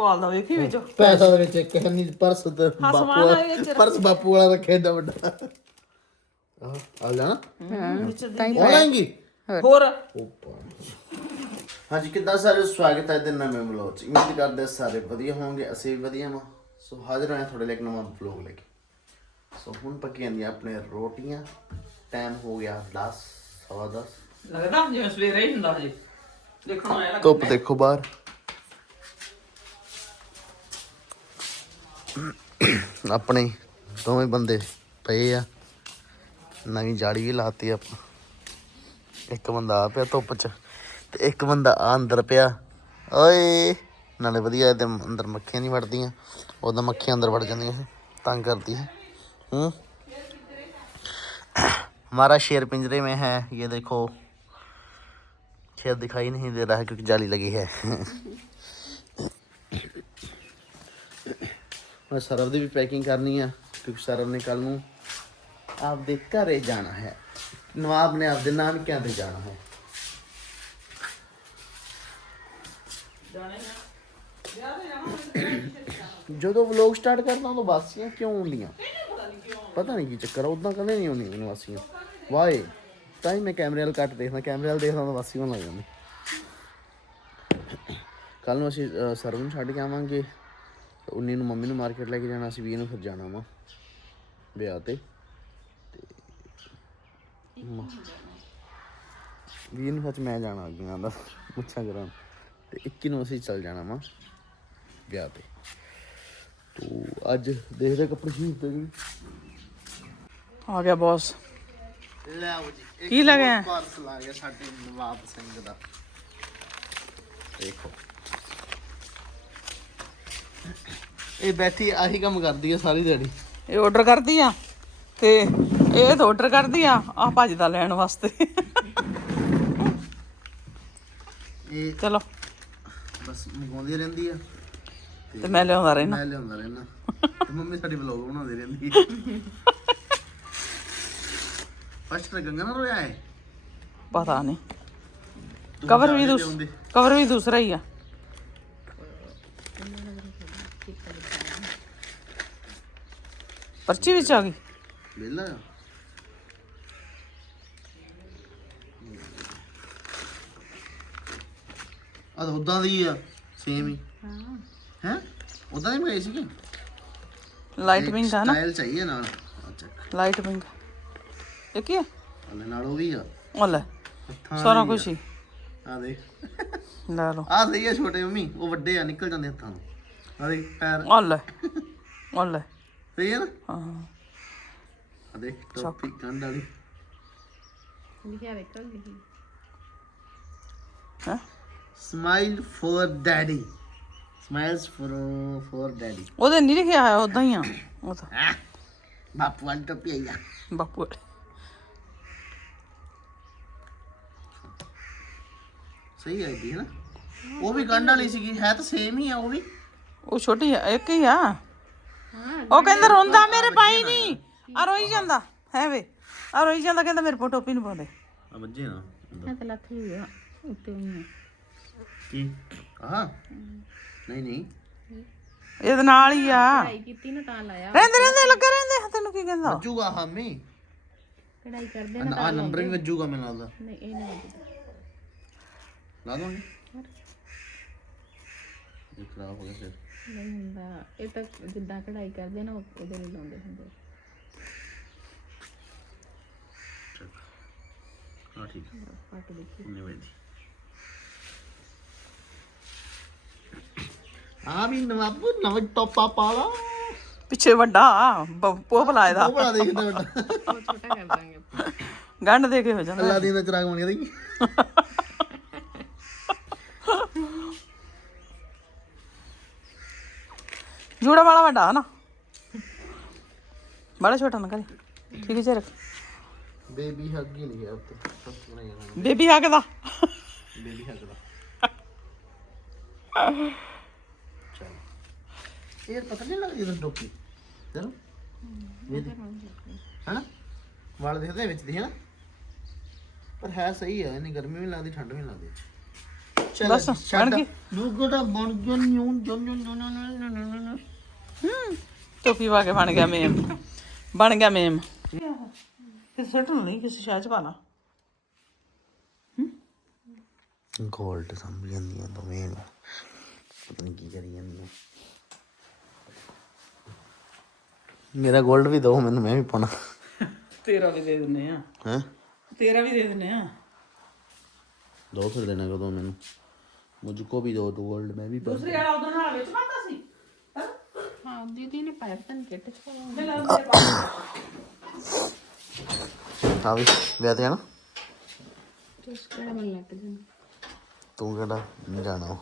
ਪਾਲ ਦਾ ਵੇਖੀ ਵਿੱਚ। ਪੈਸਾ ਦੇ ਵਿੱਚ ਇੱਕ ਹੈ ਨਹੀਂ ਪਰਸ ਤੇ ਹਾਂ, ਬਾਪੂ ਸਮਾਨ ਵਾਲਾ- ਇਹਦੇ ਵਿੱਚ ਪਰਸ ਬਾਪੂ ਵਾਲਾ ਰੱਖਿਆ ਏਡਾ ਵੱਡਾ। ਆਹ ਆ ਜਾਣਾ? ਉਹ ਲਾਂਗੀ ਹੋਰ। ਹਾਂਜੀ ਕਿੱਦਾਂ ਸਾਰੇ? ਸਵਾਗਤ ਹੈ ਤੇ ਨਵੇਂ ਵਲੌਗ ਚ। ਉਮੀਦ ਕਰਦੇ ਹਾਂ ਸਾਰੇ ਵਧੀਆ ਹੋਵੋਗੇ ਅਸੀਂ ਵੀ ਵਧੀਆ ਹਾਂ ਸੋ ਹਾਜ਼ਰ ਹਾਂ ਤੁਹਾਡੇ ਲਈ ਇੱਕ ਨਵਾਂ ਵਲੌਗ ਲੈ ਕੇ। ਸੋ ਹੁਣ ਪੱਕੀਆਂ ਦੀਆਂ ਆਪਣੇ ਰੋਟੀਆਂ। ਟਾਈਮ ਹੋ ਗਿਆ 10 ਸਵਾ 10 ਲੱਗਦਾ ਜਿਵੇਂ ਸਵੇਰੇ ਹੀ ਹੁੰਦਾ ਹਜੇ। ਦੇਖਣ ਨੂੰ ਆਇਆ ਧੁੱਪ ਦੇਖੋ ਬਾਹਰ। ਆਪਣੇ ਦੋਵੇਂ ਬੰਦੇ ਪਏ ਆ ਨਵੀਂ ਜਾੜੀ ਵੀ ਲਾਤੀ ਆਪਾਂ ਇੱਕ ਬੰਦਾ ਆ ਪਿਆ ਧੁੱਪ 'ਚ ਤੇ ਇੱਕ ਬੰਦਾ ਆ ਅੰਦਰ ਪਿਆ ਓਏ ਨਾਲੇ ਵਧੀਆ ਇਹਦੇ ਅੰਦਰ ਮੱਖੀਆਂ ਨਹੀਂ ਵੜਦੀਆਂ ਉਹਦਾ ਮੱਖੀਆਂ ਅੰਦਰ ਵੜ ਜਾਂਦੀਆਂ ਇਹ, ਤੰਗ ਕਰਦੀ है हम्म हमारा शेर पिंजरे में है ये देखो शेर दिखाई नहीं दे रहा है क्योंकि जाली लगी है ਮੈਂ ਸਰਵ ਦੀ ਵੀ ਪੈਕਿੰਗ ਕਰਨੀ ਆ ਕਿਉਂਕਿ ਸਰਵ ਨੇ ਕੱਲ ਨੂੰ ਆਪਦੇ ਘਰੇ ਜਾਣਾ ਹੈ। ਨਵਾਬ ਨੇ ਆਪਦੇ ਨਾਨਕਿਆਂ ਤੇ ਜਾਣਾ ਹੈ। ਜਦੋਂ ਵਲੌਗ ਸਟਾਰਟ ਕਰਦਾ ਉਦੋਂ ਵਾਸੀਆਂ ਕਿਉਂ ਆਉਂਦੀਆਂ ਪਤਾ ਨਹੀਂ ਕੀ ਚੱਕਰ ਆ ਉਦਾਂ ਕਦੇ ਨਹੀਂ ਆਉਂਦੀਆਂ ਮੈਨੂੰ ਵਾਸੀਆਂ। ਵਾਏ ਤਾਂ ਹੀ ਮੈਂ ਕੈਮਰੇ ਵਾਲ ਕੱਟ ਦੇਖਦਾ ਕੈਮਰੇ ਵਾਲ ਦੇਖਦਾ ਤਾਂ ਵਾਸੀਆਂ ਲੱਗ ਜਾਂਦੀ। ਕੱਲ ਨੂੰ ਅਸੀਂ ਅ, ਸਰਵ ਨੂੰ ਛੱਡ ਕੇ ਆਵਾਂਗੇ। 19 ਨੂੰ ਮੰਮੀ ਨੂੰ ਮਾਰਕੀਟ ਲੈ ਕੇ ਜਾਣਾ ਅਸੀਂ 20 ਨੂੰ ਫਿਰ ਜਾਣਾ ਵਾ ਵਿਆਹ ਤੇ। ਤੇ ਮ- 20 ਨੂੰ ਸੱਚ ਮੈਂ ਜਾਣਾ ਅੱਗੇ ਦਾ ਮੁੱਛਾਂ ਕਰਾਂ ਤੇ 21 ਨੂੰ ਅਸੀਂ ਚੱਲ ਜਾਣਾ ਵਾ ਵਿਆਹ ਤੇ। ਤੋ ਅੱਜ ਦੇਖਦੇ ਕੱਪੜੇ ਸੀ ਤੇ ਆ ਗਿਆ ਬੌਸ ਲੈ ਜੀ ਕੀ ਲੈ ਗਿਆ? ਪਾਰਸਲ ਆ ਗਿਆ ਸਾਡੇ ਨਵਾਬ ਸਿੰਘ ਦਾ। ਦੇਖੋ। ਇਹ ਬੈਠੀ ਆਹੀ ਕੰਮ ਕਰਦੀ ਹੈ ਸਾਰੀ ਦਿਹਾੜੀ। ਇਹ ਆਰਡਰ ਕਰਦੀ ਆ ਤੇ ਇਹ ਤਾਂ ਆਰਡਰ ਕਰਦੀ ਆ ਆ ਭੱਜਦਾ ਲੈਣ ਵਾਸਤੇ। ਇਹ ਚਲੋ। ਬਸ ਮੰਗਾਉਂਦੀ ਰਹਿੰਦੀ ਆ। ਤੇ ਮੈਂ ਲਿਆਉਂਦਾ ਰਹਿਣਾ ਮੈਂ ਲਿਆਉਂਦਾ ਰਹਿਣਾ ਤੇ ਮੰਮੀ ਸਾਡੀ ਵਲੌਗ ਬਣਾਉਂਦੀ ਰਹਿੰਦੀ ਫਸਟ ਤੇ ਗੰਗਾ ਨਾ ਰੋਇਆ ਹੈ ਪਤਾ ਨਹੀਂ। ਕਵਰ ਵੀ ਦੂਸ ਲਿਆਉਂਦੀ। ਕਵਰ ਵੀ ਦੂਸਰਾ ਹੀ ਆ। ਪਰਚੀ ਵਿੱਚ ਆ ਗਈ। ਵੇਲਾ ਆ। ਤਾਂ ਉਦਾਂ ਦੀ ਆ ਸੇਮ ਹੀ। ਹਾਂ। ਹੈ? ਉਦਾਂ ਹੀ ਮੰਗਾਈ ਸੀ ਕਿ ਲਾਈਟ ਪਿੰਕ ਆ ਨਾ। ਸਟਾਈਲ ਚਾਹੀਏ ਨਾਲ। ਅੱਛਾ ਲਾਈਟ ਪਿੰਕ ਇਹ ਕੀ ਹੈ ਹਲੇ ਨਾਲ ਉਹ ਵੀ ਆ। ਉਹ ਲੈ ਸਾਰਾ ਕੁਝ ਹੀ। ਆ ਦੇਖ। ਲੈ ਲਓ। ਆ ਸਹੀ ਆ ਛੋਟੇ ਮੰਮੀ ਉਹ ਵੱਡੇ ਆ ਨਿਕਲ ਜਾਂਦੇ ਹੱਥਾਂ ਨੂੰ। ਆ ਦੇਖ ਪੈਰ। ਉਹ ਲੈ ਉਹ ਲੈ। ਸਹੀ ਹੈ ਨਾ ਹਾਂ ਆ ਦੇਖ ਟੋਪੀ ਕੰਡ ਵਾਲੀ smile for daddy smiles for for daddy ਉਹਦੇ ਨਹੀਂ ਲਿਖਿਆ ਹੋਇਆ ਉਦਾਂ ਹੀ ਆ ਉਹ ਬਾਪੂ ਵਾਲੀ ਟੋਪੀ ਆ ਬਾਪੂ ਸਹੀ ਆਈ ਦੀ ਨਾ ਉਹ ਵੀ ਗੰਢ ਵਾਲੀ ਸੀਗੀ ਹੈ ਤਾਂ ਸੇਮ ਹੀ ਆ ਉਹ ਵੀ ਉਹ ਛੋਟੀ ਇੱਕ ਹੀ ਆ ਉਹ ਕਹਿੰਦਾ ਰੋਂਦਾ ਮੇਰੇ ਪਾਈ ਨਹੀਂ ਆ। ਰੋਈ ਜਾਂਦਾ। ਹੈ ਵੇ। ਆ ਰੋਈ ਜਾਂਦਾ ਕਹਿੰਦਾ ਮੇਰੇ ਪੋ ਟੋਪੀ ਨਹੀਂ ਪਾਉਂਦੇ। ਆ ਵੱਜੇ ਨਾ। ਮੈਂ ਤਾਂ ਲੱਥ ਹੀ ਗਿਆ ਉੱਤੇ ਹੀ ਕੀ? ਆਹ? ਨਹੀਂ ਨਹੀਂ। ਇਹਦੇ ਨਾਲ ਹੀ ਆ। ਕਢਾਈ ਕੀਤੀ ਨਾ ਤਾਂ ਲਾਇਆ। ਰਹਿੰਦੇ ਰਹਿੰਦੇ ਲੱਗੇ ਰਹਿੰਦੇ। ਤੈਨੂੰ ਕੀ ਕਹਿੰਦਾ? ਵੱਜੂਗਾ ਹਾਮੀ ਕਢਾਈ ਕਰਦੇ ਆ ਨੰਬਰ ਵੀ ਵੱਜੂਗਾ ਮੈਨੂੰ ਲੱਗਦਾ ਨਹੀਂ ਇਹ ਨਹੀਂ ਵੱਜਦਾ। ਲਾ ਦੋਗੇ। ਇਹ ਖਰਾਬ ਹੋ ਗਿਆ ਫਿਰ। ਨਹੀਂ ਹੁੰਦਾ। ਇਹ ਤਾਂ ਜਿੱਦਾਂ ਕਢਾਈ ਕਰਦੇ ਨਾ ਉਹ- ਉਹਦੇ ਲਈ ਲਾਉਂਦੇ ਹੁੰਦੇ ਹਾਂ ਠੀਕ ਦੇਖੀ ਆ ਵੀ ਨਵਾਬੂ ਨਵਾਂ ਟੋਪਾ ਪਾ ਲਾ। ਪਿੱਛੇ ਵੱਡਾ ਪੋਪ ਦਾ ਉਹ ਬੜਾ ਦੇਖਦਾ ਵੱਡਾ। ਉਹ ਛੋਟਾ ਕਰ ਦਾਂਗੇ ਆਪਾਂ। ਗੰਢ ਦੇ ਕੇ ਹੋ ਜਾਂਦਾ। ਅੱਲਾ ਦੀ ਦਾ ਚਰਾਗ ਬਣ ਗਿਆ ਦੇਖੀ। ਜੂੜਾ ਵਾਲਾ ਵੱਡਾ ਨਾ। ਬੜਾ ਛੋਟਾ ਨਾ ਕਰੇ। ਠੀਕ ਹੈ ਜੀ ਰੱਖ। ਬੇਬੀ ਹੱਗ ਹੀ ਨਹੀਂ ਹੈ ਉੱਤੇ ਹੈ ਬੇਬੀ ਆ ਦਾ। ਬੇਬੀ ਹੱਗ ਦਾ। ਚਲ। ਇਹ ਪਤਾ ਨਹੀਂ ਲੱਗਦੀ ਇਹਦਾ ਟੋਪੀ। ਚਲੋ। ਇਹ ਹਨਾ ਵਾਲ ਦੇਖਦੇ ਵਿੱਚ ਦੀ ਹਨਾ ਪਰ ਹੈ ਸਹੀ ਹੈ ਇੰਨੀ ਗਰਮੀ ਵੀ ਲੱਗਦੀ ਠੰਡ ਵੀ ਲੱਗਦੀ। ਬਸ ਬਣ ਗਈ। ਦੁਗੜਾ ਬਣ ਗਿਆ ਨਿਉ ਜਨ ਜਨ ਹੂੰ ਟੋਪੀ ਪਾ ਕੇ ਬਣ ਗਿਆ ਮੇਮ। ਬਣ ਗਿਆ ਮੇਮ। ਫਿਰ ਸੱਟ ਨਹੀਂ ਕਿਸੇ ਸ਼ਾਹ ਚ ਪਾ ਲਾ ਗੋਲਡ ਸਮਝ ਜਾਂਦੀਆਂ ਦੋਵੇਂ ਨੂੰ। ਪਤਾ ਨਹੀਂ ਕੀ ਕਰੀ ਜਾਂਦੀਆਂ। ਮੇਰਾ ਗੋਲਡ ਵੀ ਦੋ ਮੈਨੂੰ ਮੈਂ ਵੀ ਪਾਣਾ ਤੇਰਾ ਵੀ ਦੇ ਦਿੰਨੇ ਆ। ਹੈ? ਤੇਰਾ ਵੀ ਦੇ ਦਿੰਨੇ ਆ। ਦੋ ਫਿਰ ਦੇਣਾ ਕਦੋਂ ਮੈਨੂੰ? ਮੁਝ ਕੋ ਵੀ ਦੋ ਗੋਲਡ ਮੈਂ ਵੀ ਪਾ ਦੂਸਰੇ ਵਾਲਾ ਉਦੋਂ ਨਾਲ ਵਿੱਚ ਪਾਤਾ ਸੀ ਹੈਂ? ਹਾਂ ਦੀਦੀ ਨੇ ਪਾਇਆ ਤਾਂ ਕਿੱਟ ਚ ਪਾਇਆ ਮੈਨੂੰ ਲੱਗਦਾ ਤੇਰੇ ਪਾ ਆ ਵੀ ਵਿਆਹ ਤੇ ਜਾਣਾ ਤੁਸੀਂ ਕਿਹੜਾ ਮਨ ਲੱਗ ਜਾਣਾ ਤੂੰ ਕਿਹੜਾ ਨਹੀਂ ਜਾਣਾ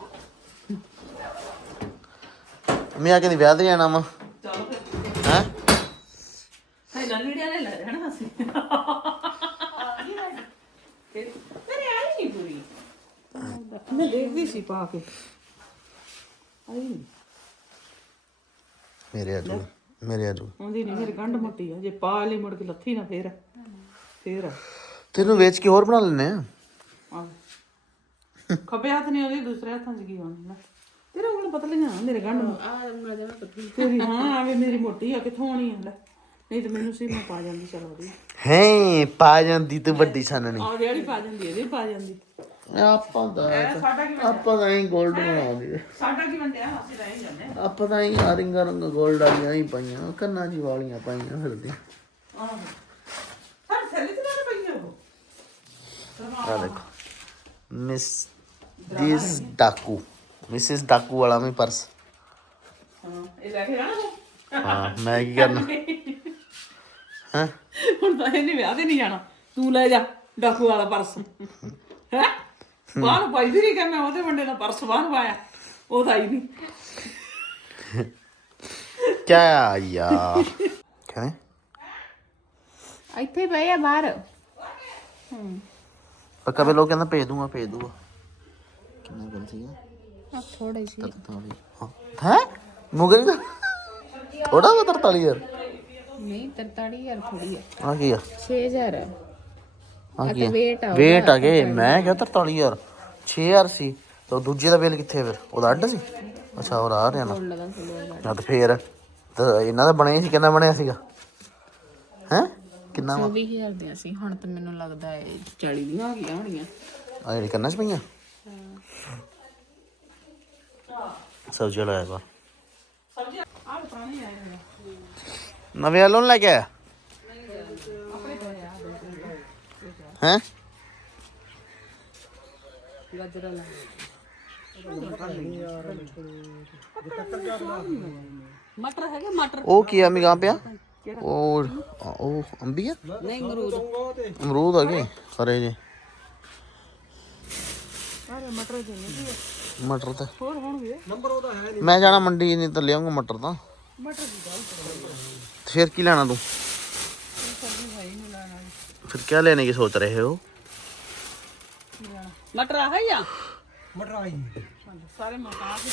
ਮੈਂ ਆ ਕੇ ਵਿਆਹ ਤੇ ਜਾਣਾ ਵਾ ਚਲੋ ਫਿਰ ਹੈ ਹੈ ਨਾ ਲੀੜਿਆਂ ਨੇ ਲੈ ਰਹਿਣਾ ਅਸੀਂ ਤੇਰੇ ਆਈ ਨਹੀਂ ਪੂਰੀ ਮੈਂ ਦੇਖਦੀ ਸੀ ਪਾ ਕੇ ਆਈ ਨਹੀਂ ਮੇਰੇ ਆਜੂ ਮੇਰੇ ਆਜੂ ਆਉਂਦੀ ਨਹੀਂ ਮੇਰੀ ਗੰਢ ਮੋਟੀ ਆ ਜੇ ਪਾ ਲਈ ਮੁੜ ਕੇ ਲੱਥੀ ਨਾ ਫੇਰ ਫੇਰ ਤੈਨੂੰ ਵੇਚ ਕੇ ਹੋਰ ਬਣਾ ਲੈਨੇ ਆ ਆ ਖੱਬੇ ਹੱਥ ਨਹੀਂ ਉਹਦੀ ਦੂਸਰੇ ਹੱਥਾਂ 'ਚ ਕੀ ਹੋਣਾ ਤੇਰੇ ਉਂਗਲ ਪਤਲੀਆਂ ਆ, ਮੇਰੇ ਗੰਢ ਆ ਮੇਰਾ ਜਮਾ ਪਤਲੀ ਤੇਰੀ ਹਾਂ ਆਵੇ ਮੇਰੀ ਮੋਟੀ ਆ ਕਿੱਥੋਂ ਆਣੀ ਆ ਲੈ ਨਹੀਂ ਤੇ ਮੈਨੂੰ ਸੀ ਮੈਂ ਪਾ ਜਾਂਦੀ ਚਲ ਉਹਦੀ ਹੈ ਪਾ ਜਾਂਦੀ ਤੂੰ ਵੱਡੀ ਸਾਨਣੀ ਆ ਜਿਹੜੀ ਪਾ ਜਾਂਦੀ ਇਹਦੀ ਵੀ ਪਾ ਜਾਂਦੀ ਆਪਾਂ ਦਾ ਸਾਡਾ ਕੀ ਆਪਾਂ ਤਾਂ ਹੀ 골ਡ ਬਣਾਉਂਦੇ ਸਾਡਾ ਕੀ ਵੰਡਿਆ ਅਸੀਂ ਰਹਿ ਜਾਂਦੇ ਆਪਾਂ ਤਾਂ ਹੀ ਰਿੰਗ ਰੰਗ 골ਡ ਵਾਲੀਆਂ ਹੀ ਪਾਈਆਂ ਕੰਨਾਂ 'ਚ ਵਾਲੀਆਂ ਪਾਈਆਂ ਫਿਰਦੇ ਆਹ। ਹਾਂ ਥੈਲੇ ਤੇ ਨਾ ਪਈਆਂ ਉਹ। ਆ ਦੇਖੋ। ਮਿਸ ਦਿਸ ਡਾਕੂ ਮਿਸਿਸ ਡਾਕੂ ਵਾਲਾ ਵੀ ਪਰਸ ਹਾਂ ਇਹ ਲੈ ਕੇ ਜਾਣਾ ਤੂੰ? ਹਾਂ ਮੈਂ ਕੀ ਕਰਨਾ? ਹਾਂ? ਹੁਣ ਤਾਂ ਇਹਨੇ ਵਿਆਹ ਤੇ ਨਹੀਂ ਜਾਣਾ। ਤੂੰ ਲੈ ਜਾ ਡਾਕੂ ਵਾਲਾ ਪਰਸ ਹੈ? ਬਾਹਰ ਪਾਈ ਵੀ ਨਹੀਂ ਕਿ ਮੈਂ ਉਹਦੇ ਵੰਡੇ ਦਾ ਪਰਸ ਬਾਹਰ ਪਾਇਆ ਉਹ ਤਾਂ ਹੀ ਨਹੀਂ ਕਿਆ ਯਾਰ ਕਹਿੰਦੇ ਇੱਥੇ ਪਏ ਆ ਬਾਹਰ। ਪਰ ਕਦੇ ਲੋਕ ਕਹਿੰਦਾ ਭੇਜ ਦੂੰਗਾ ਭੇਜ ਦੂੰਗਾ। ਕਿੰਨਾ ਗੱਲ ਸੀਗਾ ਆ ਥੋੜਾ ਹੀ ਸੀ ਹੈ? ਮੁਗਲ ਦਾ ਥੋੜਾ ਵਾ 43 ਯਾਰ ਨਹੀਂ 43000 ਥੋੜੀ ਆ। ਆ ਕੀ ਆ? 6000 ਆ। ਆ ਕੀ ਆ? weight ਆ ਆ ਗਏ ਮੈਂ ਕਿਹਾ 43 ਯਾਰ 6000 ਸੀ ਤੇ ਦੂਜੇ ਦਾ ਬਿੱਲ ਕਿੱਥੇ ਫਿਰ? ਉਹਦਾ ਅੱਡ ਸੀ? ਅੱਛਾ ਉਹ ਆ ਰਿਹਾ ਨਾ। ਨਾ ਤੇ ਫੇਰ ਤਾਂ ਇਹਨਾਂ ਦਾ ਬਣਿਆ ਸੀ ਕਿੰਨਾ ਬਣਿਆ ਸੀਗਾ? ਹੈ? ਕਿੰਨਾ ਵਾ? 24000 ਦੀਆਂ ਸੀ ਹੁਣ ਤਾਂ ਮੈਨੂੰ ਲੱਗਦਾ ਹੈ 40 ਦੀਆਂ ਹੋ ਗਈਆਂ ਹੋਣੀਆਂ ਆ ਜਿਹੜੀ ਕੰਨਾਂ ਚ ਪਈਆਂ? ਸਬਜ਼ੀ ਲਾਇਆ ਵਾ। ਸਬਜ਼ੀ ਆਹ ਪੁਰਾਣੀ ਆਏ ਹੋਏ ਆ। ਨਵੇਂ ਨੀ ਲੈ ਕੇ ਆਇਆ? ਹੈ? ਗਾਜਰਾਂ ਲਾ ਮਟਰ ਹੈਗੇ ਮਟਰ। ਉਹ ਕੀ ਆ ਮਿਗਾ ਪਿਆ? ਉਹ ਉਹ ਅੰਬੀ ਆ? ਨਹੀਂ ਅਮਰੂਦ। ਅਮਰੂਦ ਆ ਗਏ ਹਰੇ ਜੇ। ਮਟਰ ਦੇ ਨਹੀਂ ਮਟਰ ਤਾਂ। ਹੋਰ ਹੋਣਗੇ ਮੈਂ ਜਾਣਾ ਮੰਡੀ ਨਹੀਂ ਤਾਂ ਲਿਆਉਂਗਾ ਮਟਰ ਤਾਂ। ਮਟਰ ਦੀ ਗੱਲ ਤੇ ਫਿਰ ਕੀ ਲੈਣਾ ਤੂੰ? ਫਿਰ क्या लेने की सोच रहे हो ਮਟਰ ਆ ਹੈ ਜਾਂ ਸਾਰੇ ਮਕਾ ਕੇ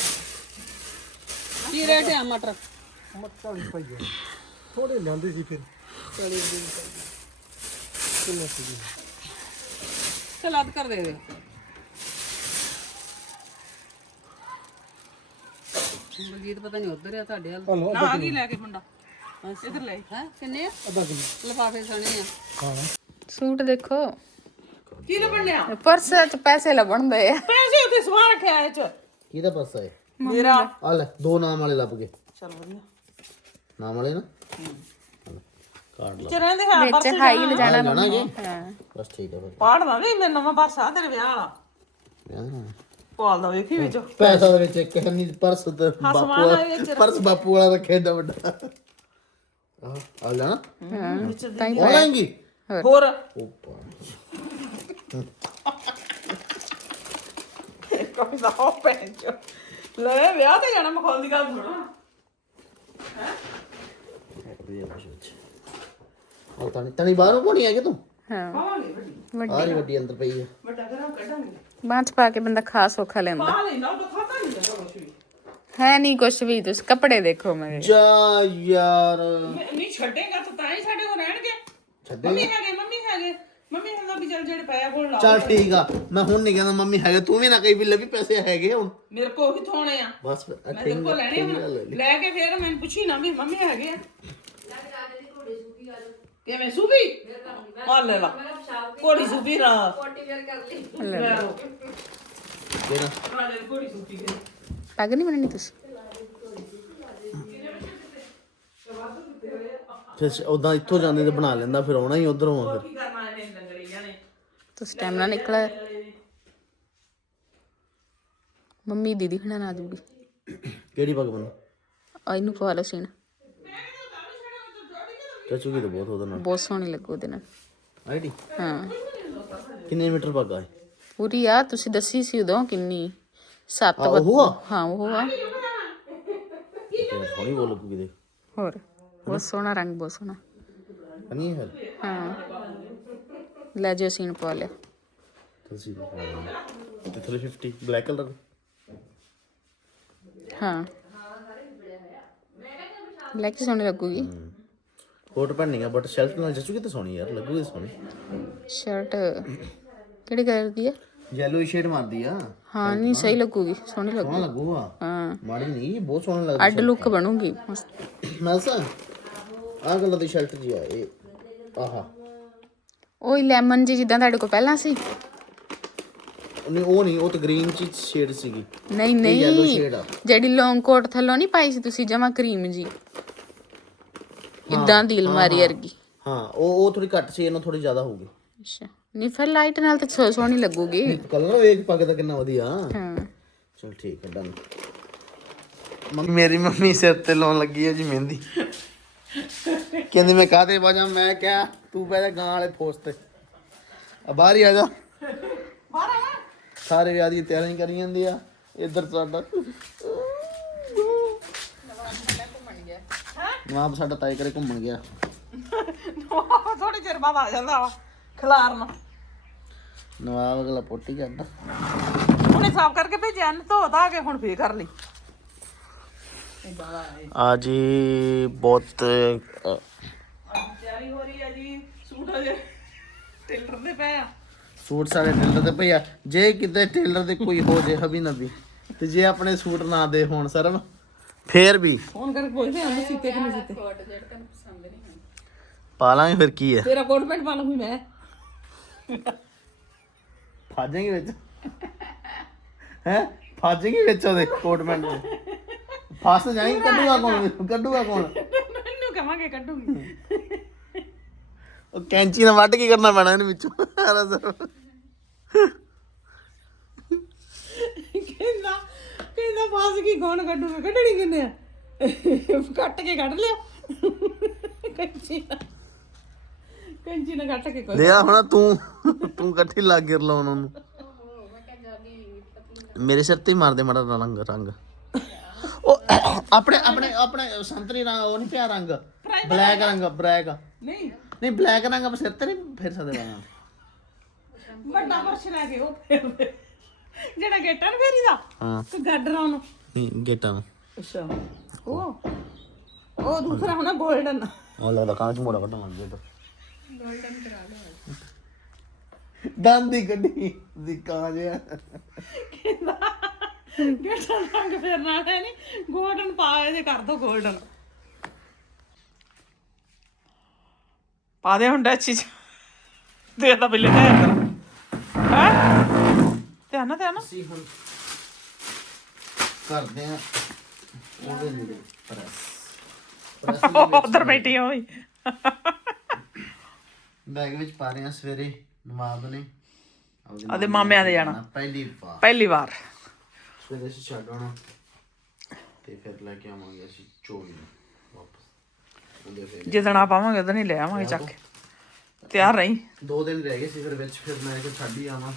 ਕੀ ਰੇਟ ਆ ਮਟਰ ਥੋੜੇ ਲਿਆਂਦੇ ਸੀ ਫਿਰ ਸਲਾਦ ਕਰ ਦੇ ਦੇ ਮਨਜੀਤ ਪਤਾ ਨਹੀਂ ਉਧਰ ਆ ਤੁਹਾਡੇ ਵੱਲ ਨਾ ਆ ਗਈ ਲੈ ਕੇ ਮੁੰਡਾ ਇਧਰ ਲੈ ਹੈ ਕਿੰਨੇ ਆ ਅੱਧਾ ਕਿਲੋ ਲਫਾਫੇ ਸਣੇ ਆ ਹਾਂ ਸੂਟ ਦੇਖੋ। ਕੀ ਲੱਭਣਿਆ ਪਰਸ ਚ ਪੈਸੇ ਲੱਭਣਦੇ ਆ। ਪੈਸੇ ਉੱਤੇ ਸਵਾ ਰੱਖਿਆ ਇਹ ਚ। ਕਿਹਦਾ ਪਾਸਾ ਹੈ ਮੇਰਾ। ਆ ਲੈ ਦੋ ਨਾਮ ਵਾਲੇ ਲੱਭ ਗਏ। ਚਲ ਵਧੀਆ। ਨਾਮ ਵਾਲੇ ਨਾ? ਕਾਰਡ ਲਾ ਚ ਰਹਿੰਦੇ ਹਾਂ ਵਿੱਚ ਹਾਈ ਲਿਜਾਣਾ ਜਾਣਾ ਜੀ ਹਾਂ। ਬਸ ਠੀਕ ਹੈ ਫਿਰ। ਪਾੜਦਾ ਨਹੀਂ ਮੇਰੇ ਨਵਾਂ ਪਰਸ ਆ ਤੇਰੇ ਵਿਆਹ ਵਾਲਾ। ਯਾਰ, ਪਾਲਦਾ ਵੇਖੀ ਵਿੱਚ। ਪੈਸਾ ਦੇ ਵਿੱਚ ਇੱਕ ਨਹੀਂ ਪਰਸ ਤੇ ਬਾਪੂ ਵਾਲਾ- ਪਰਸ ਬਾਪੂ ਵਾਲਾ ਰੱਖਿਆ ਏਡਾ ਵੱਡਾ। ਆ ਆ ਲੈਣਾ ਤਾਂ ਹੀ ਉਹ ਲੈਂਗੀ ਹੋਰ। ਕੋਈ ਦਾ ਹੋ ਪੈਣ ਚ। ਲੈ ਵਿਆਹ ਤੇ ਜਾਣਾ ਮਖੌਲ ਦੀ ਗੱਲ ਸੁਣਾ। ਉਹ ਤਣੀ ਤਣੀ ਬਾਹਰੋਂ ਕੋਣੀ ਆ ਕਿ ਤੂੰ? ਹਾਂ। ਪਾਵਾਂਗੇ ਵੱਡੀ। ਆਹ ਜਿਹੜੀ ਵੱਡੀ ਅੰਦਰ ਪਈ ਆ। ਵੱਡਾ ਕਰਾਂ ਕੱਢਾਂਗੇ। ਬਾਂਹ ਚ ਪਾ ਕੇ ਬੰਦਾ ਖਾ ਸੌਖਾ ਲੈਂਦਾ ਪਾ ਲੈਂਦਾ ਉਹ ਤਾਂ ਖਾਤਾ ਨਹੀਂ ਜਾਂਦਾ ਕੁਛ ਵੀ। ਹੈ ਨਹੀਂ ਕੁਛ ਵੀ ਤੁਸੀਂ ਕੱਪੜੇ ਦੇਖੋ ਮੇਰੇ। ਜਾ ਯਾਰ। ਨਹੀਂ ਛੱਡੇਗਾ ਤਾਂ ਤਾਂ ਹੀ ਸਾਡੇ ਕੋਲ ਛੱਡੇ ਮੰਮੀ ਹੈਗੇ ਮੰਮੀ ਹੈਗੇ। ਮੰਮੀ ਹੁੰਦਾ ਵੀ ਚੱਲ ਜਿਹੜੇ ਪੈਸੇ ਕੋਲ ਲਾਓ। ਚੱਲ ਠੀਕ ਆ। ਮੈਂ ਹੁਣ ਨਹੀਂ ਕਹਿੰਦਾ ਮੰਮੀ ਹੈਗੇ ਤੂੰ ਵੀ ਨਾ ਕਹੀ ਵੀ ਲੈ ਵੀ ਪੈਸੇ ਹੈਗੇ ਹੁਣ। ਮੇਰੇ ਕੋਲ ਹੀ ਥੋਣੇ ਆ। ਬਸ ਫਿਰ ਮੈਂ ਤੇਰੇ ਕੋਲ ਲੈਣੇ ਹੁਣ। ਲੈ ਕੇ ਫੇਰ ਮੈਨੂੰ ਪੁੱਛੀ ਨਾ ਵੀ ਮੰਮੀ ਹੈਗੇ ਆ। ਕਿਵੇਂ ਸੂਬੀ ਆ ਲੈ ਲਾ। ਕੋੜੀ ਸੂਬੀ ਰਾ ਕੋਟੀ ਵੇਰ ਕਰ ਲਈ। ਕਿਹੜਾ ਕੋੜੀ ਸੂਬੀ ਕੇ ਪੱਗ ਨਹੀਂ ਬਣਨੀ ਤੁਸੀਂ? ਫਿਰ ਉਦਾਂ ਇੱਥੋਂ ਜਾਂਦੇ ਤੇ ਬਣਾ ਲੈਂਦਾ ਫਿਰ ਆਉਣਾ ਹੀ ਉਧਰੋਂ ਆ ਫਿਰ। ਕੀ ਕਰਨਾ ਇਹਨੇ ਲੰਗੜੀਆਂ ਨੇ ਤੁਸੀਂ ਟਾਈਮ ਨਾਲ ਨਿਕਲਿਆ ਮੰਮੀ ਦੀਦੀ ਖਣਾ ਨਾ ਜੂਗੀ। ਕਿਹੜੀ ਪੱਗ ਆ ਇਹਨੂੰ ਲਓ ਸੀਨ ਚਾਚੂ ਕੀ ਤਾਂ ਬਹੁਤ ਉਹਦਾ ਨਾਲ। ਬਹੁਤ ਸੋਹਣੀ ਲੱਗੂ ਉਹਦੇ ਨਾਲ। ਆਈਡੀ ਹਾਂ। ਕਿੰਨੇ ਮੀਟਰ ਪੱਗ ਆ ਇਹ? ਪੂਰੀ ਆ ਤੁਸੀਂ ਦੱਸੀ ਸੀ ਉਦੋਂ ਕਿੰਨੀ? ਸੱਤ ਆ ਵ- ਉਹ ਆ? ਹਾਂ ਉਹ ਆ। ਤੇ ਸੋਹਣੀ ਬੋਲ ਲੱਗੂਗੀ ਦੇਖ। ਹੋਰ? ਬਹੁਤ ਸੋਹਣਾ ਰੰਗ ਬਹੁਤ ਸੋਹਣਾ। ਨਹੀਂ ਹੈ। ਹਾਂ। ਲੈ ਜੋ ਸੀਨ ਪਵਾ ਲਿਆ ਤੁਸੀਂ ਤੇ 350 ਬਲੈਕ ਕਲਰ ਹਾਂ। ਲੈ ਕੇ ਸੋਹਣੀ ਲੱਗੂਗੀ। ਕੋਟ ਪੈਣੀ ਆ ਬਟ ਸ਼ਰਟ ਨਾਲ ਜੱਚੂ ਕਿਤੇ ਸੋਹਣੀ ਯਾਰ ਲੱਗੂਗੀ ਸੋਹਣੀ। ਸ਼ਰਟ ਕਿਹੜੀ ਕਲਰ ਦੀ ਹੈ ਯੈਲੋ ਸ਼ੇਡ ਮਾਰਦੀ ਆ। ਹਾਂ ਨਹੀਂ ਸਹੀ ਲੱਗੂਗੀ ਸੋਹਣੀ ਲੱਗੂ। ਸੋਹਣਾ ਲੱਗੂਗਾ। ਹਾਂ। ਮਾੜੀ ਨਹੀਂ ਬਹੁਤ ਸੋਹਣਾ ਲੱਗਦਾ ਅੱਡ ਲੁੱਕ ਬਣੂਗੀ ਮਸਤ। ਆਹ ਕਲਰ ਦੀ ਸ਼ਰਟ ਜੀ ਆ ਇਹ। ਆਹਾ। ਉਹ ਲੈਮਨ ਜੀ ਜਿੱਦਾਂ ਤੁਹਾਡੇ ਕੋਲ ਪਹਿਲਾਂ ਸੀ। ਨਹੀਂ ਉਹ ਨਹੀਂ ਉਹ ਤਾਂ ਗ੍ਰੀਨ ਚ ਸ਼ੇਡ ਸੀਗੀ। ਨਹੀਂ ਨਹੀਂ। ਆ। ਜਿਹੜੀ ਲੌਂਗ ਕੋਟ ਥੱਲੋਂ ਨਹੀਂ ਪਾਈ ਸੀ ਤੁਸੀਂ ਜਮਾ ਕਰੀਮ ਜੀ। ਇਦਾਂ ਦੀ ਅਲਮਾਰੀ ਵਰਗੀ। ਹਾਂ ਉਹ ਉਹ ਥੋੜੀ ਘੱਟ ਸੀ ਇਹਨਾਂ ਥੋੜੀ ਜ਼ਿਆਦਾ ਹੋਊਗੀ। ਅੱਛਾ। ਨਹੀਂ ਫਿਰ ਲਾਈਟ ਨਾਲ ਤਾਂ ਸੋਹਣੀ ਲੱਗੂਗੀ। ਕਲਰ ਵੇਖ ਪੱਗ ਦਾ ਕਿੰਨਾ ਵਧੀਆ। ਹਾਂ। ਚਲ ਠੀਕ ਹੈ ਡਨ ਮੇਰੀ ਮੰਮੀ ਸਿਰ ਤੇ ਲਾਉਣ ਲੱਗੀ ਹੈ ਜੀ ਮਹਿੰਦੀ। ਕਹਿੰਦੀ ਮੈਂ ਕਾਹਦੇ ਵਜਾ ਮੈਂ ਕਿਹਾ ਤੂੰ ਜਾ ਗਾਂ ਵਾਲੇ ਫੋਸ ਤੇ। ਆ ਬਾਹਰ ਹੀ ਆ ਜਾ। ਸਾਰੇ ਵਿਆਹ ਦੀ ਤਿਆਰੀ ਕਰੀ ਜਾਂਦੀ ਆ ਇੱਧਰ ਸਾਡਾ। ਮਾਂ ਸਾਡਾ ਤਾਈ ਕਰੇ ਘੁੰਮਣ ਗਿਆ। ਥੋੜੇ ਚਿਰ ਬਾਅਦ ਆ ਜਾਂਦਾ ਵਾ ਖਿਲਾਰਨ। ਨਵਾਬ ਅਗਲਾ ਪੋਟੀ ਕਰਦਾ ਉਹਨੇ ਸਾਫ਼ ਕਰਕੇ ਭੇਜਿਆ ਨੇ ਧੋ ਧਾ ਕੇ ਹੁਣ ਫੇਰ ਕਰ ਲਈ। ਅੱਜ ਬਹੁਤ ਤਿਆਰੀ ਹੋ ਰਹੀ ਹੈ ਜੀ। ਸੂਟ ਅਜੇ ਟੇਲਰ ਦੇ ਪਏ ਆ। ਸੂਟ ਸਾਡੇ ਟੇਲਰ ਤੇ ਭਈਆ ਜੇ ਕਿਤੇ ਟੇਲਰ ਦੇ ਕੋਈ ਹੋ ਜੇ ਹਬੀ ਨਬੀ ਤੇ ਜੇ ਆਪਣੇ ਸੂਟ ਨਾ ਦੇ ਹੋਣ ਸਰਵ ਫੇਰ ਵੀ। ਫੋਨ ਕਰਕੇ ਪੁੱਛਦੇ ਆ ਸੀਤੇ ਕਿ ਨਹੀਂ ਸੀਤੇ ਪਾ ਲਾਂਗੇ ਫਿਰ ਕੀ ਹੈ? ਤੇਰਾ ਕੋਟ ਪੈਂਟ ਪਾ ਲੂੰਗੀ ਮੈਂ। ਫਾਜੇਂਗੇ ਵਿੱਚ? ਹੈ? ਫਾਜੇਂਗੇ ਵਿੱਚ ਉਹਦੇ ਕੋਟ ਪੈਂਟ ਦੇ। ਫਸ ਜਾਏਂਗੇ ਕੱਢੂਗਾ ਕੌਣ? ਕੱਢੂਗਾ ਕੌਣ? ਮੈਨੂੰ ਕਵਾਂਗੇ ਕੱਢੂਗੀ। ਉਹ ਕੈਂਚੀ ਨਾਲ ਵੱਢ ਕੇ ਕਰਨਾ ਪੈਣਾ ਇਹਨੂੰ ਵਿੱਚੋਂ। ਸਾਰਾ ਸਾਰਾ। ਕਹਿੰਦਾ ਕਹਿੰਦਾ ਫਸ ਗਈ ਕੌਣ ਕੱਢੂਗਾ? ਕੱਢਣੀ ਕਿੰਨੇ ਆ? ਕੱਟ ਕੇ ਕੱਢ ਲਿਆ। ਕੰਚੀ ਨਾਲ। ਕੰਚੀ ਨਾਲ ਕੱਟ ਕੇ ਕੋਈ ਲਿਆ ਹੁਣ ਤੂੰ ਤੂੰ ਇਕੱਠੀ ਲੱਗ ਗਿਰ ਲਾਉਣ ਉਹਨੂੰ। ਮੇਰੇ ਸਿਰ ਤੇ ਹੀ ਮਾਰਦੇ ਮਾੜਾ ਰੰਗ ਰੰਗ। ਆਪਣੇ ਆਪਣੇ ਆਪਣੇ ਸੰਤਰੀ ਰੰਗ ਉਹ ਨਹੀਂ ਪਿਆ ਰੰਗ। ਬਲੈਕ ਰੰਗ ਬਲੈਕ ਨਹੀਂ। ਨਹੀਂ ਬਲੈਕ ਰੰਗ ਆਪਣੇ ਸਿਰ ਤੇ ਨਹੀਂ ਫਿਰ ਸਕਦੇ ਤੇ। ਵੱਡਾ ਪਰਸ਼ ਲੈ ਕੇ ਉਹ ਫੇਰਦੇ। ਜਿਹੜਾ ਗੇਟਾਂ ਨੂੰ ਫੇਰੀਦਾ? ਹਾਂ। ਤੇ ਗਾਡਰਾਂ ਨੂੰ। ਨਹੀਂ ਗੇਟਾਂ ਨੂੰ। ਅੱਛਾ। ਉਹ ਉਹ ਦੂਸਰਾ ਹੋਣਾ 골ਡਨ ਉਹ ਲੱਗਦਾ ਕਾਂ ਚ ਮੋੜਾ ਕੱਢਣ ਲੱਗ ਗਿਆ ਤਾਂ? ਦੰਦ ਦੀ ਗੱਡੀ ਦੀ ਕਾਂ ਜਿਹਾ। ਕਹਿੰਦਾ ਗੇਟਾਂ ਰੰਗ ਫੇਰਨਾ ਹੈ ਨਹੀਂ 골ਡਨ ਪਾ ਇਹਦੇ ਕਰ ਦੋ 골ਡਨ ਪਾ ਦੇ ਹੁਣ ਡੱਚੀ ਚ। ਦੇ ਤਾਂ ਬਿੱਲੇ ਤੇ ਹੈ? ਧਿਆਨ ਨਾਲ ਧਿਆਨ ਨਾਲ। ਅਸੀਂ ਹੁਣ ਕਰਦੇ ਆ ਉਹਦੇ ਲਈ ਪ੍ਰੈਸ ਉਧਰ ਬੈਠੀ ਹੋਈ ਬੈਗ ਵਿੱਚ ਪਾ ਰਹੇ ਆ ਸਵੇਰੇ ਨਵਾਬ ਨੇ। ਆਦੇ ਮਾਮਿਆਂ ਦੇ ਜਾਣਾ। ਪਹਿਲੀ ਵਾਰ। ਪਹਿਲੀ ਵਾਰ। ਸਵੇਰੇ ਅਸੀਂ ਛੱਡ ਆਉਣਾ। ਤੇ ਫਿਰ ਲੈ ਕੇ ਆਵਾਂਗੇ ਅਸੀਂ ਚੋਰੀ ਵਾਪਸ। ਉਹਦੇ ਫਿਰ ਜਿੱਦਣ ਆ ਪਾਵਾਂਗੇ ਉਦੋਂ ਹੀ ਲੈ ਆਵਾਂਗੇ ਚੱਕ ਕੇ। ਤਿਆਰ ਰਹੀਂ। ਦੋ ਦਿਨ ਰਹਿ ਗਏ ਸੀ ਫਿਰ ਵਿੱਚ ਫਿਰ ਮੈਂ ਕਿ ਛੱਡ ਹੀ ਆਵਾਂ।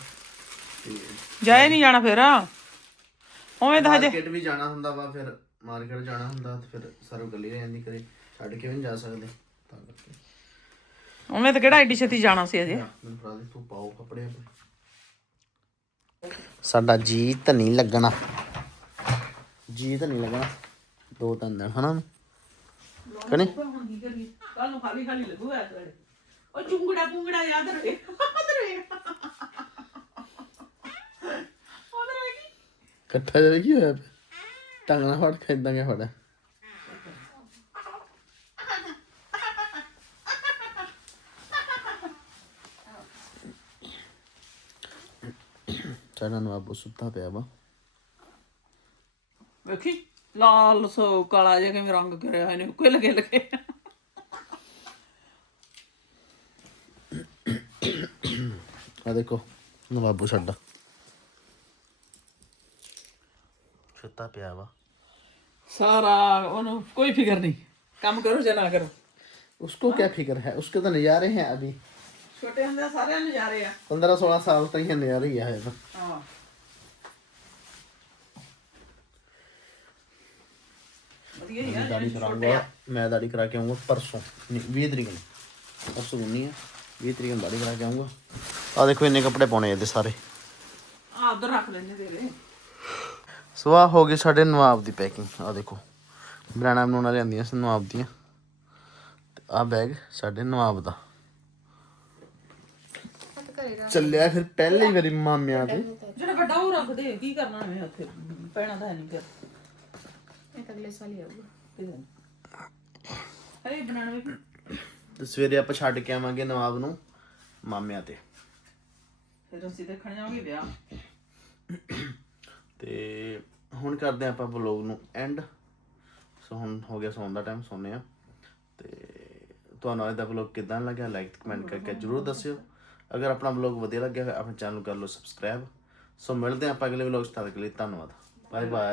ਤੇ ਜਾਏ ਨਹੀਂ ਜਾਣਾ ਫਿਰ? ਉਵੇਂ ਤਾਂ ਹਜੇ ਮਾਰਕੀਟ ਵੀ ਜਾਣਾ ਹੁੰਦਾ ਵਾ ਫਿਰ ਮਾਰਕੀਟ ਜਾਣਾ ਹੁੰਦਾ ਤੇ ਫਿਰ ਸਰਵ ਗੱਲੀ ਰਹਿ ਜਾਂਦੀ ਕਰੇ ਛੱਡ ਕੇ ਵੀ ਨਹੀਂ ਜਾ ਸਕਦੇ ਤਾਂ ਕਰਕੇ। ਉਵੇਂ ਤਾਂ ਕਿਹੜਾ ਐਡੀ ਛੇਤੀ ਜਾਣਾ ਸੀ ਅਜੇ ਮੈਨੂੰ ਫੜਾ ਦੇ ਤੂੰ ਪਾਓ ਕੱਪੜੇ ਆਪਣੇ ਸਾਡਾ ਜੀ ਤਾਂ ਨਹੀਂ ਲੱਗਣਾ। ਜੀ ਤਾਂ ਨਹੀਂ ਲੱਗਣਾ। ਦੋ ਤਿੰਨ ਦਿਨ ਹਨਾ? ਕਨੇ ਹੁਣ ਕੀ ਕਰੀਏ ਕੱਲ ਨੂੰ ਖਾਲੀ ਖਾਲੀ ਲੱਗੂਗਾ ਇਸ ਵੇਲੇ ਉਹ ਚੁੰਗੜਾ ਪੁੰਗੜਾ ਯਾਦ ਰਹੇ। ਉਧਰ ਵੇ ਉਧਰ ਵੇ ਕੀ? ਇਕੱਠਾ ਜਿਹਾ ਕੀ ਹੋਇਆ। ਪਿਆ? ਟੰਗ ਨਾ ਫੜ ਕੇ ਫੜ। ਸਾਡਾ ਨਵਾਬ ਸੁੱਤਾ ਪਿਆ ਵਾ ਵੇਖੀ ਲਾਲ ਸੋ ਕਾਲਾ ਜਿਹਾ ਕਿਵੇਂ ਰੰਗ ਕਰਿਆ ਹੋਇਆ ਨੇ ਕਿਲ ਗਿਲ ਕੇ ਆ ਦੇਖੋ ਨਵਾਬੂ ਸਾਡਾ ਸੁੱਤਾ ਪਿਆ ਵਾ ਸਾਰਾ ਉਹਨੂੰ ਕੋਈ ਫਿਕਰ ਨਹੀਂ ਕੰਮ ਕਰੋ ਜਾਂ ਨਾ ਕਰੋ उसको क्या फिक्र है उसके तो नज़ारे हैं अभी ਛੋਟੇ ਹੁੰਦੇ ਸਾਰਿਆਂ ਨਜ਼ਾਰੇ ਆ। 15 16 ਸਾਲ ਤਾਂ ਹੀ ਆ ਹਾਂ। ਵਧੀਆ ਹੀ ਆ ਦਾੜੀ ਕਰਾਉਂਗਾ ਮੈਂ ਦਾੜੀ ਕਰਾ ਕੇ ਆਉਂਗਾ ਪਰਸੋਂ ਨਹੀਂ 20 ਤਰੀਕ ਨੂੰ। ਪਰਸੋਂ ਨਹੀਂ ਹੈ 20 ਤਰੀਕ ਨੂੰ ਦਾੜੀ ਕਰਾ ਕੇ ਆਉਂਗਾ ਆ ਦੇਖੋ ਇੰਨੇ ਕੱਪੜੇ ਪਾਉਣੇ ਇਹਦੇ ਸਾਰੇ। ਆ ਉਧਰ ਰੱਖ ਲੈਣੇ ਤੇਰੇ। ਸੋ ਆ ਹੋ ਗਈ ਸਾਡੇ ਨਵਾਬ ਦੀ ਪੈਕਿੰਗ ਆ ਦੇਖੋ। ਬਰਾਣਾ ਬਣਾਉਣਾ ਲਿਆਂਦੀਆਂ ਸੀ ਨਵਾਬ ਦੀਆਂ। ਆ ਬੈਗ ਸਾਡੇ ਨਵਾਬ ਦਾ। ਚੱਲਿਆ ਫਿਰ ਪਹਿਲੇ ਹੀ ਵਾਰੀ ਮਾਮਿਆਂ ਦੇ। ਜਿਹੜਾ ਵੱਡਾ ਉਹ ਰੱਖ ਦੇ ਕੀ ਕਰਨਾ ਐਵੇਂ ਉੱਥੇ ਪੈਣਾ ਤਾਂ ਹੈ ਨਹੀਂ ਫਿਰ। ਇਹ ਤਾਂ ਅਗਲੇ ਸਾਲ ਹੀ ਆਊਗਾ। ਅਰੇ ਬਣਾਣ ਵੇ। ਤੇ ਸਵੇਰੇ ਆਪਾਂ ਛੱਡ ਕੇ ਆਵਾਂਗੇ ਨਵਾਬ ਨੂੰ ਮਾਮਿਆਂ ਤੇ। ਫਿਰ ਅਸੀਂ ਦੇਖਣ ਜਾਵਾਂਗੇ ਵਿਆਹ। ਤੇ ਹੁਣ ਕਰਦੇ ਆਪਾਂ ਵਲੋਗ ਨੂੰ ਐਂਡ ਸੋ ਹੁਣ ਹੋ ਗਿਆ ਸੌਣ ਦਾ ਟਾਈਮ ਸੌਂਦੇ ਆ ਤੇ ਤੁਹਾਨੂੰ ਅੱਜ ਦਾ ਵਲੋਗ ਕਿਦਾਂ ਲੱਗਿਆ? ਲਾਈਕ ਕਮੈਂਟ ਕਰਕੇ ਜਰੂਰ ਦੱਸਿਓ। ਅਗਰ ਆਪਣਾ ਵਲੋਗ ਵਧੀਆ ਲੱਗਿਆ ਹੋਇਆ, ਆਪਣੇ ਚੈਨਲ ਨੂੰ ਕਰ ਲਓ ਸਬਸਕ੍ਰਾਈਬ ਸੋ ਮਿਲਦੇ ਹਾਂ ਆਪਾਂ ਅਗਲੇ ਵਲੋਗ ਚ, ਤਦ ਤੱਕ ਲਈ ਧੰਨਵਾਦ। Bye bye